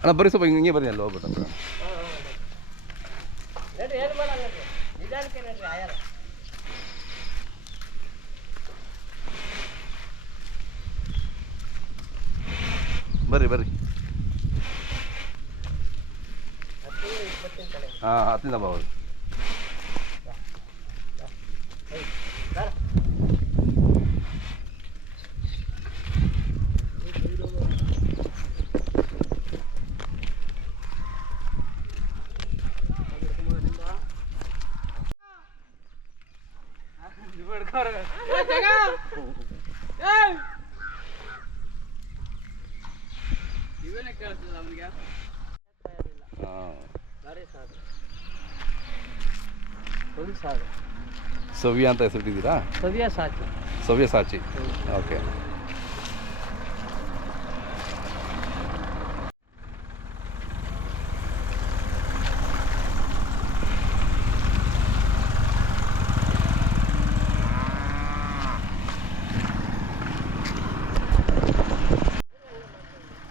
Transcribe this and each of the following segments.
ಅಣ್ಣ ಬರೀ ಸ್ವಲ್ಪ ಹಿಂಗೆ ಬರೀ ಅಲ್ಲಿ ಹೋಗ್ಬಿಟ್ಟು. ಬರ್ರಿ ಬರ್ರಿ. ಹಾಂ ಹತ್ತಿಂದ ಬಾಬೋದು ಸರ್ ಹಾಂ ಬರೀ ಸಾಕು ಫುಲ್ ಸಾಕು ಸವ್ಯ ಅಂತ ಹೆಸರಿಟ್ಟಿದ್ದೀರಾ? ಸವಿಯ ಸಾಚಿ. ಸವ್ಯ ಸಾಚಿ. ಓಕೆ.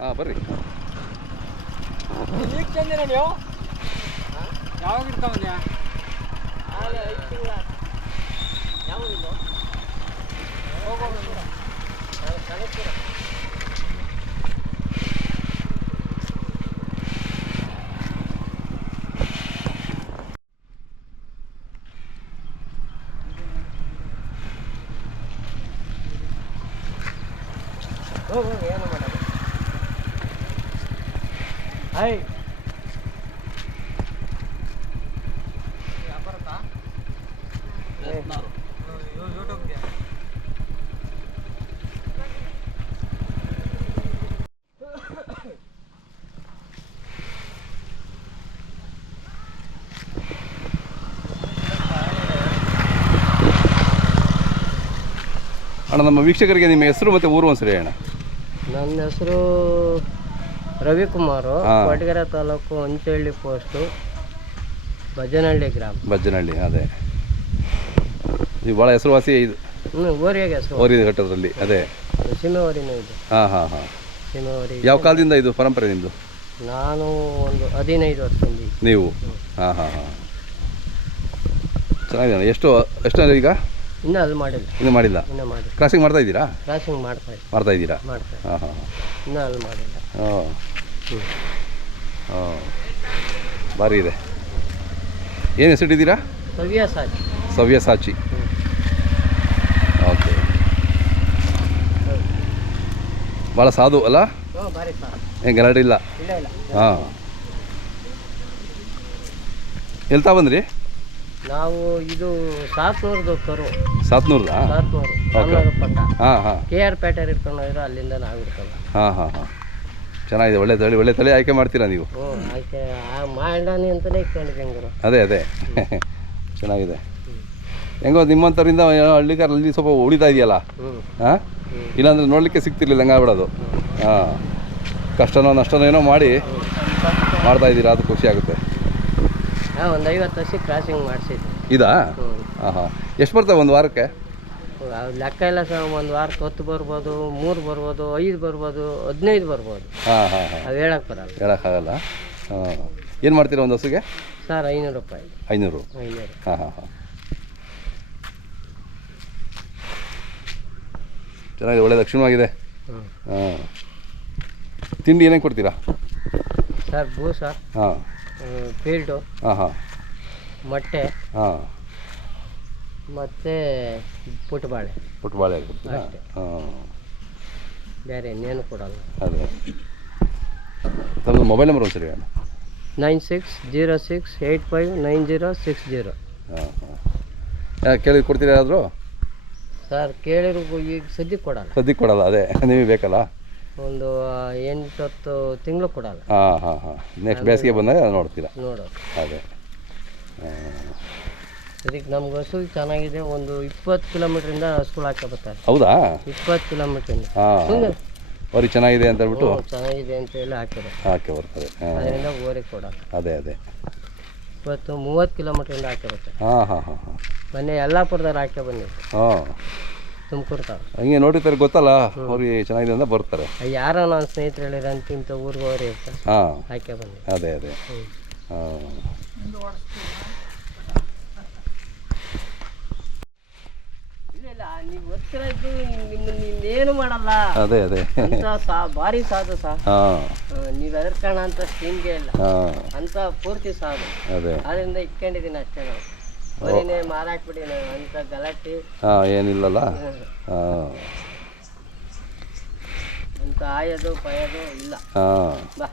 ಹಾಂ ಬರ್ರಿ. ಈಗ ತಂದಿರ ನೀವು ಯಾವಾಗ ಇರ್ತಾವನ್ಯಾ ಹಾಲೆ ಐದು ತಿಂಗಳ ಯಾವ ಇದು ಹೋಗೋಣ ಕನಸ್ಪುರ ಹೋಗು ಹೋಗು ಏನು ಮಾಡಲ್ಲ ಹಾಯ್ ಅಣ್ಣ ನಮ್ಮ ವೀಕ್ಷಕರಿಗೆ ನಿಮ್ಮ ಹೆಸರು ಮತ್ತೆ ಊರು ಒಂದ್ಸರಿ ಅಣ್ಣ. ನನ್ನ ಹೆಸರು ರವಿಕುಮಾರು ಕೊಟ್ಟಿಗೆರೆ ಕೊಡಗೆರೆ ತಾಲೂಕು ಹೊಂಚಹಳ್ಳಿ ಪೋಸ್ಟು ಭಜನಹಳ್ಳಿ ಗ್ರಾಮ. ಭಜನಹಳ್ಳಿ ಅದೇ. ನೀವು ಭಾಳ ಹೆಸರುವಾಸಿ ಇದು. ಹ್ಞೂ ಓರಿಯಾಗೆ ಹೆಸರು. ಓರಿದ ಘಟ್ಟದಲ್ಲಿ ಅದೇ. ಸೀಮೆವರಿನೂ ಇದೆ. ಹಾಂ ಹಾಂ ಹಾಂ. ಸೀಮೆವರಿ ಯಾವ ಕಾಲದಿಂದ ಇದು ಪರಂಪರೆ ನಿಮ್ಮದು ನಾನು ಒಂದು ಹದಿನೈದು ವರ್ಷದಿಂದ. ನೀವು? ಹಾಂ ಹಾಂ ಹಾಂ. ಚೆನ್ನಾಗಿದೆ. ಎಷ್ಟು ಎಷ್ಟು ಈಗ? ಇನ್ನೂ ಅಲ್ಲಿ ಮಾಡಿಲ್ಲ. ಇನ್ನೂ ಮಾಡಿಲ್ಲ? ಇನ್ನೂ ಮಾಡಿ ಕ್ರಾಸಿಂಗ್ ಮಾಡ್ತಾ ಇದ್ದೀರಾ? ಕ್ರಾಸಿಂಗ್ ಮಾಡ್ತಾ ಮಾಡ್ತಾ ಇದ್ದೀರಾ? ಮಾಡ್ತಾ. ಹಾಂ ಹಾಂ ಹಾಂ. ಇನ್ನೂ ಅಲ್ಲಿ ಮಾಡಿಲ್ಲ. ಹಾಂ ಹಾಂ ಭಾರಿ ಇದೆ. ಏನು ಹೆಸರಿಟ್ಟಿದ್ದೀರಾ ಸವಿಯ ಸಾಚಿ. ಸವ್ಯ ಸಾಚಿ. ಹ್ಞೂ ಓಕೆ. ಭಾಳ ಸಾಧು ಅಲ್ಲ? ಏನು ಗಲಾಟೆ ಇಲ್ಲ? ಹಾಂ. ಎಲ್ತಾ ಬಂದ್ರಿ? ನಾವು ಇದು ಸಾತ್ನೂರ್ದು ಕರು. ಸಾತ್ನೂರ್ದಾ? ಸಾತ್ನೂರು ಹಾಂ ಹಾಂ. ಕೆ ಆರ್ ಪೇಟೆ ಇಟ್ಕೊಂಡು ಅಲ್ಲಿಂದ ನಾವು ಇಟ್ಕೊಂಡು ಹಾಂ ಹಾಂ ಹಾಂ. ಚೆನ್ನಾಗಿದೆ ಒಳ್ಳೆ ತಳಿ ಒಳ್ಳೆ ತಳಿ ಆಯ್ಕೆ ಮಾಡ್ತೀರಾ ನೀವು? ಆಯ್ಕೆ ಆ ಅಂತಲೇ ಅದೇ ಅದೇ. ಚೆನ್ನಾಗಿದೆ. ಹೆಂಗೋ ನಿಮ್ಮಂಥವ್ರಿಂದ ಹಳ್ಳಿಕಾರ ಅಲ್ಲಿ ಸ್ವಲ್ಪ ಉಳಿತಾ ಇದೆಯಲ್ಲ? ಹಾಂ ಇಲ್ಲಾಂದ್ರೆ ನೋಡಲಿಕ್ಕೆ ಸಿಗ್ತಿರ್ಲಿಲ್ಲ ಹಂಗಾಗ್ಬಿಡೋದು ಹಾಂ ಕಷ್ಟನೋ ನಷ್ಟನೋ ಏನೋ ಮಾಡಿ ಮಾಡ್ತಾ ಇದ್ದೀರಾ ಅದು ಖುಷಿ ಆಗುತ್ತೆ. ಒಂದು ಐವತ್ತು ವರ್ಷ ಕ್ರಾಸಿಂಗ್ ಮಾಡಿಸಿದ್ವಿ. ಇದಾ? ಹಾಂ ಹಾಂ ಎಷ್ಟು ಬರ್ತವೆ ಒಂದು ವಾರಕ್ಕೆ? ಲೆಕ್ಕ ಇಲ್ಲ ಸರ್ ಒಂದು ವಾರಕ್ಕೆ ಹತ್ತು ಬರ್ಬೋದು ಮೂರು ಬರ್ಬೋದು ಐದು ಬರ್ಬೋದು ಹದಿನೈದು ಬರ್ಬೋದು. ಹಾಂ ಹಾಂ ಹಾಂ. ಅವು ಹೇಳಕ್ಕೆ ಬರಲ್ಲ. ಹೇಳೋಕ್ಕಾಗಲ್ಲ. ಹಾಂ. ಏನು ಮಾಡ್ತೀರಾ ಒಂದು ಹಸುಗೆ? ಸರ್ ಐನೂರು ರೂಪಾಯಿ. ಐನೂರು. ಐನೂರು. ಹಾಂ ಹಾಂ ಹಾಂ. ಚೆನ್ನಾಗಿದೆ ಒಳ್ಳೆ ಲಕ್ಷಣವಾಗಿದೆ. ಹ್ಞೂ ಹಾಂ. ತಿಂಡಿ ಏನೇನು ಕೊಡ್ತೀರಾ? ಸರ್ ಬೂಸ ಹಾಂ. ಫೀಲ್ಡು ಹಾಂ ಹಾಂ. ಮೊಟ್ಟೆ ಹಾಂ. ಮತ್ತು ಪುಟ್ಬಾಳೆ. ಪುಟ್ಬಾಳೆ ಅಷ್ಟೇ. ಹಾಂ. ಬೇರೆ ಇನ್ನೇನು ಕೊಡಲ್ಲ. ಅದೇ. ತಮ್ಮದು ಮೊಬೈಲ್ ನಂಬರ್ ಒಂದ್ಸರಿ ಅಣ್ಣ nine six zero six eight five nine zero six zero. ಹಾಂ ಹಾಂ. ಕೇಳಿ ಕೊಡ್ತೀರಾ ಆದರೂ ಸರ್ ಕೇಳಿರೋ ಈಗ ಸದ್ಯಕ್ಕೆ ಕೊಡಲ್ಲ. ಸದ್ಯಕ್ಕೆ ಕೊಡಲ್ಲ ಅದೇ. ನಿಮಗೆ ಬೇಕಲ್ಲ? ಒಂದು ಎಂಟು ಹತ್ತು ತಿಂಗಳು ಕೊಡಲ್ಲ. ಹಾಂ ಹಾಂ ಹಾಂ. ನೆಕ್ಸ್ಟ್ ಬೇಸಿಗೆ ಬಂದಾಗ ನೋಡ್ತೀರಾ? ನೋಡೋದು. ಅದೇ. ಅದಕ್ಕೆ ನಮ್ಗೆ ಹಸು ಚೆನ್ನಾಗಿದೆ. ಒಂದು ಇಪ್ಪತ್ತು ಕಿಲೋಮೀಟ್ರಿಂದ ಸ್ಕೂಲ್ ಹಾಕಿ ಬರ್ತಾರೆ. ಹೌದಾ? ಇಪ್ಪತ್ತು ಕಿಲೋಮೀಟ್ರಿಂದ. ಹಾಂ. ಓರಿ ಚೆನ್ನಾಗಿದೆ ಅಂತ ಹೇಳ್ಬಿಟ್ಟು ಚೆನ್ನಾಗಿದೆ ಅಂತ ಹೇಳಿ ಹಾಕಿದೆ ಹಾಕಿ ಬರ್ತದೆ ಹಾಂ. ಅದರಿಂದ ಓರಿ ಕೊಡಲ್ಲ ಅದೇ ಅದೇ. ಇಪ್ಪತ್ತು ಮೂವತ್ತು ಕಿಲೋಮೀಟ್ರಿಂದ ಹಾಕಿರುತ್ತೆ. ಹಾಂ ಹಾಂ ಹಾಂ ಹಾಂ. ಮೊನ್ನೆ ಯಲ್ಲಾಪುರದವ್ರು ಹಾಕಿ ಬಂದಿದ್ದು ಹಾಂ. ತುಮಕೂರು ತಾವ. ಹಂಗೆ ನೋಡಿರ್ತಾರೆ ಗೊತ್ತಲ್ಲ? ಅವ್ರಿಗೆ ಚೆನ್ನಾಗಿದೆ ಅಂತ ಬರ್ತಾರೆ. ಯಾರೋ ನನ್ನ ಸ್ನೇಹಿತರು ಹೇಳಿದ್ರೆ ಅಂತ ಇಂಥ ಊರಿಗೆ ಹೋಗ್ರಿ ಅಂತ. ಹಾಂ. ಹಾಕೇ ಬಂದೆ ಅದೇ ಅದೇ. ಹಾಂ. ನೀವು ಗೊತ್ತಿರೋದು ನಿಮ್ಮನ್ನ ಇನ್ನೇನು ಮಾಡಲ್ಲ. ಅದೇ ಅದೇ. ಅಂತ ಸಾ ಭಾರಿ ಸಾಧು ಸಾ. ಹಾಂ. ನೀವು ಹೆದರ್ಕೋಣ ಅಂತ ಸ್ಕೀಮ್ಗೆ ಇಲ್ಲ. ಹಾಂ. ಅಂತ ಪೂರ್ತಿ ಸಾಧು. ಅದೇ. ಅದರಿಂದ ಇಟ್ಕೊಂಡಿದ್ದೀನಿ ಅಷ್ಟೇ ನಾವು. ಬರೀನೇ ಮಾರಾಕ್ಬಿಡಿ ನಾವು ಅಂತ ಗಲಾಟೆ. ಹಾಂ ಏನಿಲ್ಲಲ್ಲ? ಹಾಂ. ಅಂತ ಆಯೋದು ಪಯೋದು ಇಲ್ಲ. ಹಾಂ. ಬಾ.